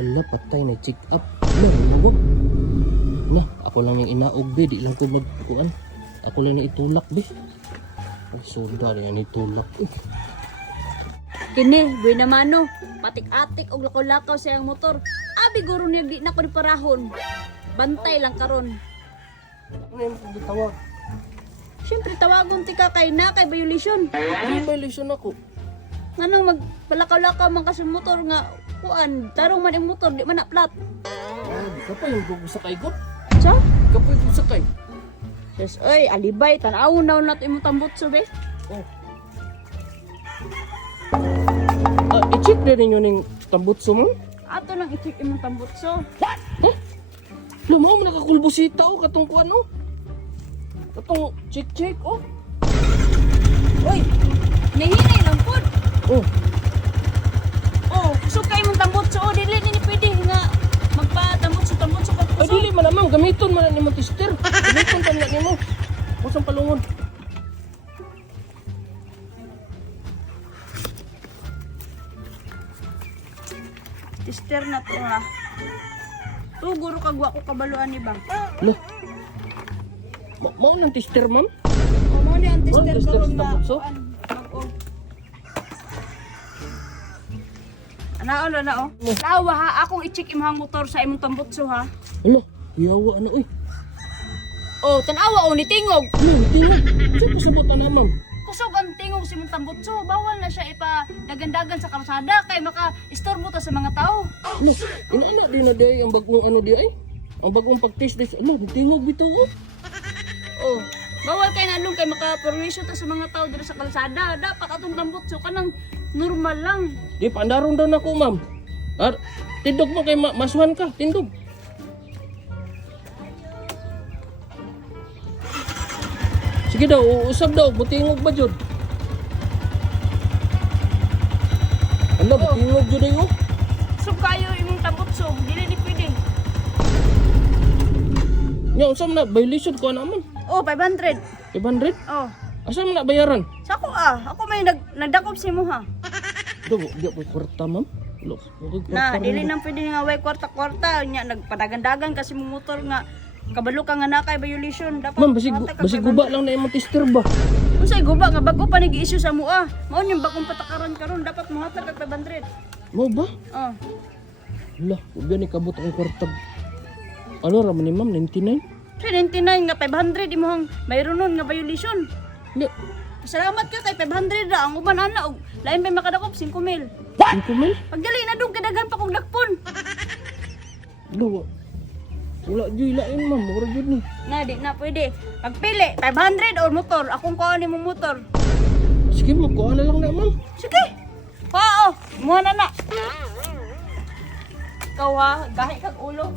Hala, patay na check up. Na, lumawag. Na, ako lang yung inaog, be. Di lang ko magkuhan. Ako lang na itulak, be. Ay, soda yan itulak. Eh, Kini, buhay naman no. Patik-atik og lakaw-lakaw sa iyang motor. Abi guro niya di na ko ni parahon. Bantay lang karon. Ano yung pagkatawag? Siyempre tawagon ti ka kay na kay violation. Ano violation ako? Nganong magpalakaw-lakaw man kasi motor nga kuan, tarong man ang motor di man na plat. Ah, di ka pa yung gugusakay ko. Sa? Di ka pa yung gugusakay. Yes, oy, alibay tan-awon daw nato imong tambutso be. Oh. Ah, i-check na ninyo ng tambutso mo. Ato nang i-check imong tambutso. Eh? Alam mo, nakakulbusita oh, katong kuan oh. Katong check-check oh. Oy, nahinay lang pod. Oh, Oh, kusog kay imong tambutso. Oh, dili ni pwede nga magpa-tambutso tambutso ka ay dili man naman, gamiton man ni mo tester. Gamiton pa ni mo. Kusang palungon. Tester na to ha. Tuguro kag wa ko kabaluan ni ba. Lo. Ma mao nang tester ma'am? Ano ni ang tester karon kuan, mag-o. Anaon na na oh. Lawa ha, akong i-check imong motor sa imong tambutso ha. Ano? Yawa ano oy. Oh, tanawa oh ni tingog. Ano, tingog. Saan pasabutan na ma'am? Kusog ang tingog si imong tambutso. Bawal na siya ipa dagandagan sa kalsada kay maka istorbo ta sa mga tao. Ano? Inaana din na di ang bagong ano di ay? Ang bagong pag-test des. Ano, tingog bitaw oh. Oh, bawal kay nalong kay maka-permission ta sa mga tao dito sa kalsada. Dapat atong tambutso kanang normal lang. Di pandaron daw nako ma'am. Ar tindog mo kay ma masuhan ka, tindog. Sige daw, uusap daw, butingog ba jud? Ano, butingog jud ay oh. So kayo imong tambutso, dili ni pwede. Nya usam na violation ko naman. Oh, 500. 500. Oh, Asa man na bayaran? sako ah. Ako may nag nagdakop si mo ha. Do, di ako kwarta ma'am. Lo, okay, Na dili nang pwede nga way kwarta-kwarta nya nagpadagandagan kasi mo motor nga kabalo ka nga na kay violation dapat Ma'am, basig, matag basig 500. guba lang na imong tester ba? Unsay guba nga bago pa nag-issue sa mo ah. Mao yung bagong patakaran karon dapat mo hatag kag 500. Mo ba? Oh. Wala, ubi ni kabot ang kwarta. Ano ra man ni ma'am, 99? 99 nga 500 imong mayroon nun nga violation. Hindi, Salamat ka kay 500 ra ang uban ana og lain pa makadakop 5 mil. 5 mil? Pagdali na dong kadagan pa kog dakpon. Wala, wala dyan lain ma'am, mura dyan ni. Na di na pwede. Pagpili 500 or motor, akong kuha ni mo motor. Sige, magkuha na lang na ma'am. Sige. Oo, muha na na. Ikaw ha, gahi kag ulo.